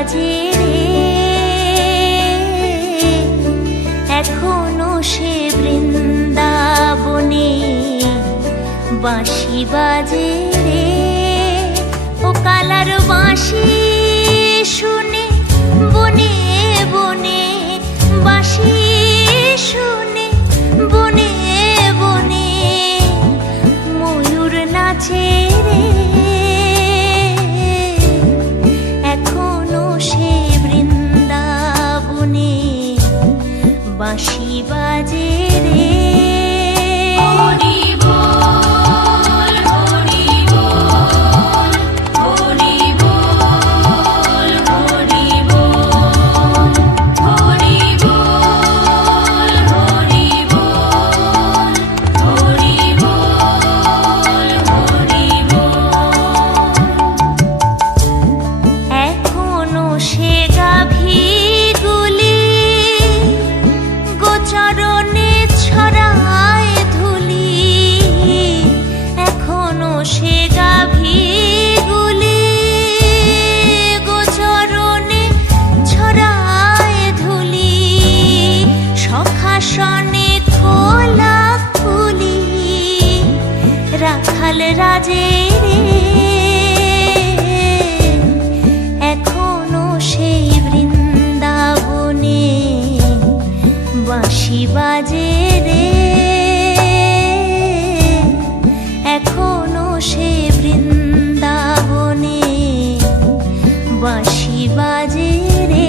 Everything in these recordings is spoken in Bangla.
বাজে রে, এখনো সে বৃন্দাবনে বাঁশি বাজে রে। ও কালার বাঁশি শুনে বনে বনে, বাঁশি শুনে বনে বনে ময়ূর নাচে রে, এখনো সে বৃন্দাবনে বাঁশি বাজে রে। রাখাল রাজে রে, এখনো সেই বৃন্দাবনে বাঁশি বাজে রে, এখনো সে বৃন্দাবনে বাঁশি বাজে রে।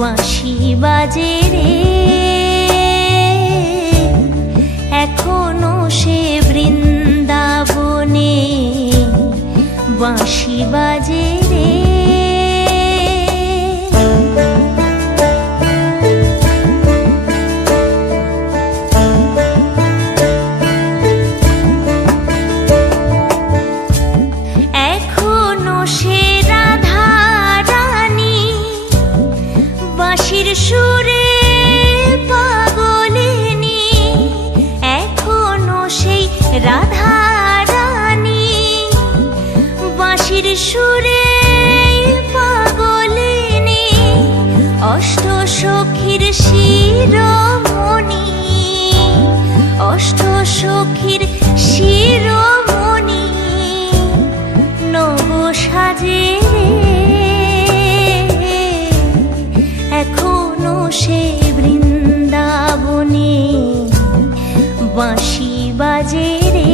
বাঁশি বাজে রে, এখনো সে বৃন্দাবনে বাঁশি বাজে রে। এখনো সে রাধা রানী বাঁশির সুরে পাগলিনী, এখনো সেই রাধা রানী বাঁশির সুরে পাগলিনী, অষ্ট সখীর শিরোমণি, অষ্ট সখীর শিরোমণি নব সাজে রে, এখনো সে বৃন্দাবনে বাঁশি বাজে রে।